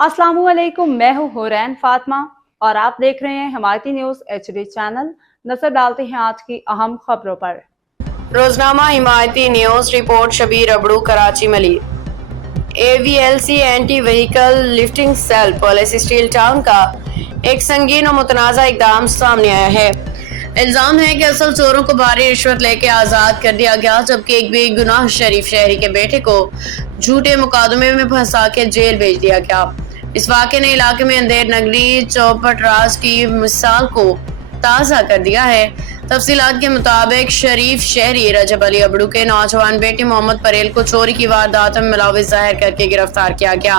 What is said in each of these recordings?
अस्सलाम वालेकुम, मैं हूँ हुरैन फातिमा और आप देख रहे हैं हिमायती न्यूज़ HD चैनल। नजर डालते हैं आज की अहम खबरों पर। रोजनामा हिमायती news report Shabbir Abro Karachi Malik. AVLC anti vehicle lifting cell police steel town का एक संगीन और मुतनाज़ा इकदाम सामने आया है। इल्जाम है कि असल चोरों को भारी रिश्वत लेके आज़ाद कर दिया गया, जबकि एक बेगुनाह शरीफ शहरी के बेटे को झूठे मुकदमे में फंसा के जेल भेज दिया गया। इस वाक़े ने इलाके में अंधेर नगरी चौपट राज की मिसाल को ताज़ा कर दिया है। तफसीलात के मुताबिक शरीफ शहरी रजब अली अबड़ू के नौजवान बेटे मोहम्मद परेल को चोरी की वारदात में मुलविस जाहिर करके गिरफ्तार किया गया।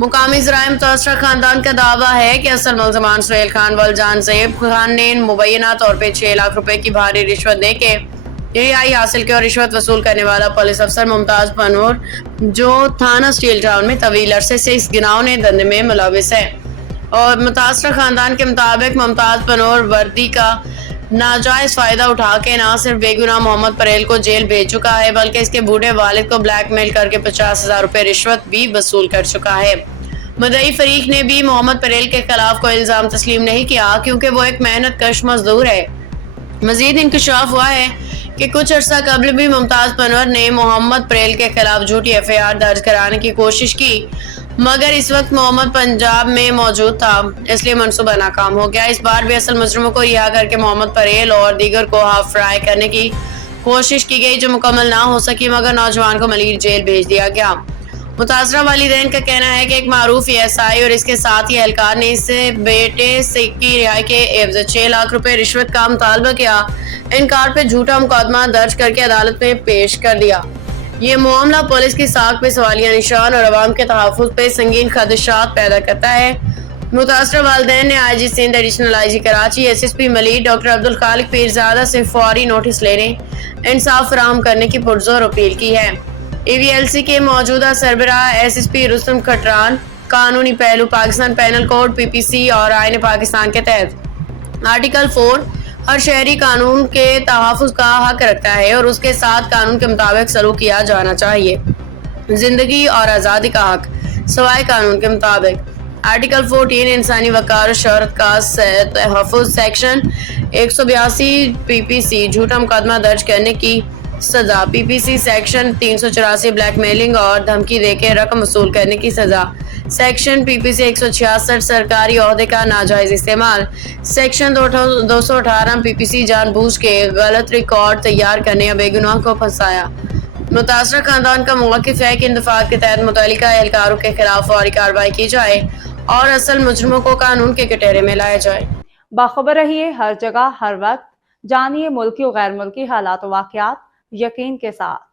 मुकामी ज़राए मुतासरा खानदान का दावा है कि असल मुल्ज़मान सुहेल खान वलजान ज़ैब खान ने मुबैना तौर पर 6 लाख रुपए की भारी रिश्वत देके रिहाई हासिल की और रिश्वत वसूल करने वाला पुलिस अफसर मुमताज पनूर, जो थाना स्टील टाउन में तवील अरसे से इस गिनावने धंधे में मुलविस है। और मुतासरा खानदान के मुताबिक मुमताज पनूर वर्दी का नाजायज फायदा उठा के न सिर्फ बेगुनाह मोहम्मद परेल को जेल भेज चुका है, बल्कि इसके बूढ़े वालिद को ब्लैकमेल करके 50,000 रुपए रिश्वत भी वसूल कर चुका है। मुद्दई फरीक ने भी मोहम्मद परेल के खिलाफ कोई इल्जाम तस्लीम नहीं किया, क्योंकि वो एक मेहनत कश मजदूर है। मजीद इंकशाफ हुआ है कि कुछ अर्सा कबल भी मुमताज पनवर ने मोहम्मद परेल के खिलाफ झूठी FIR दर्ज कराने की कोशिश की, मगर इस वक्त मोहम्मद पंजाब में मौजूद था, इसलिए मनसूबा नाकाम हो गया। इस बार भी असल मुजरिमों को रिहा करके मोहम्मद परेल और दीगर को हाफ फ्राई करने की कोशिश की गई, जो मुकम्मल ना हो सकी, मगर नौजवान को मलिक जेल भेज दिया गया। मुतासरा वालिदैन का कहना है कि एक मारूफ ESI और इसके साथ ही एहलकार ने इससे बेटे से की रिहाई के एवज 6 लाख रुपए रिश्वत का मुतालबा किया। इनकार पे झूठा मुकदमा दर्ज करके अदालत में पेश कर दिया। ये मामला पुलिस की साख पे सवालिया निशान और अवाम के तहफ़्फ़ुज़ पे संगीन खदशात पैदा करता है। मुतासरा वालिदैन ने IG Sindh, additional IG Karachi, SSP Malik doctor Abdul Khaliq Pirzada से फौरी नोटिस लेने, इंसाफ फराहम करने की पुरजोर अपील की है। AVLC के मौजूदा सरबराह SSP रुस्तम खटरान कानूनी पहलू पाकिस्तान पैनल कोड PPC और आईन पाकिस्तान के तहत आर्टिकल 4 हर शहरी कानून के तहफ़्फ़ुज़ का हक रखता है और उसके साथ कानून के मुताबिक सलूक किया जाना चाहिए। जिंदगी और आज़ादी का हक सवाए कानून के मुताबिक। आर्टिकल 14 इंसानी वक़ार और शोहरत का तहफ़्फ़ुज़। सेक्शन 182 PPC झूठा मुकदमा दर्ज करने की सजा। PPC सेक्शन 384 ब्लैकमेलिंग और धमकी देके रकम वसूल करने की सजा। सेक्शन PPC 166 सरकारी ओहदे का नाजायज इस्तेमाल। सेक्शन 218 PPC जानबूझ के गलत रिकॉर्ड तैयार करने या बेगुनाह को फंसाया। मुतासरा खानदान का मौक़िफ़ है कि इन दफ़ात के तहत मुतल्लिका एहलकारों के खिलाफ फौरी कार्रवाई की जाए और असल मुजरिमों को कानून के कटहरे में लाया जाए। बाखबर रहिए हर जगह हर वक्त, जानिए मुल्की और गैर मुल्की हालात व वाक़यात यकीन के साथ।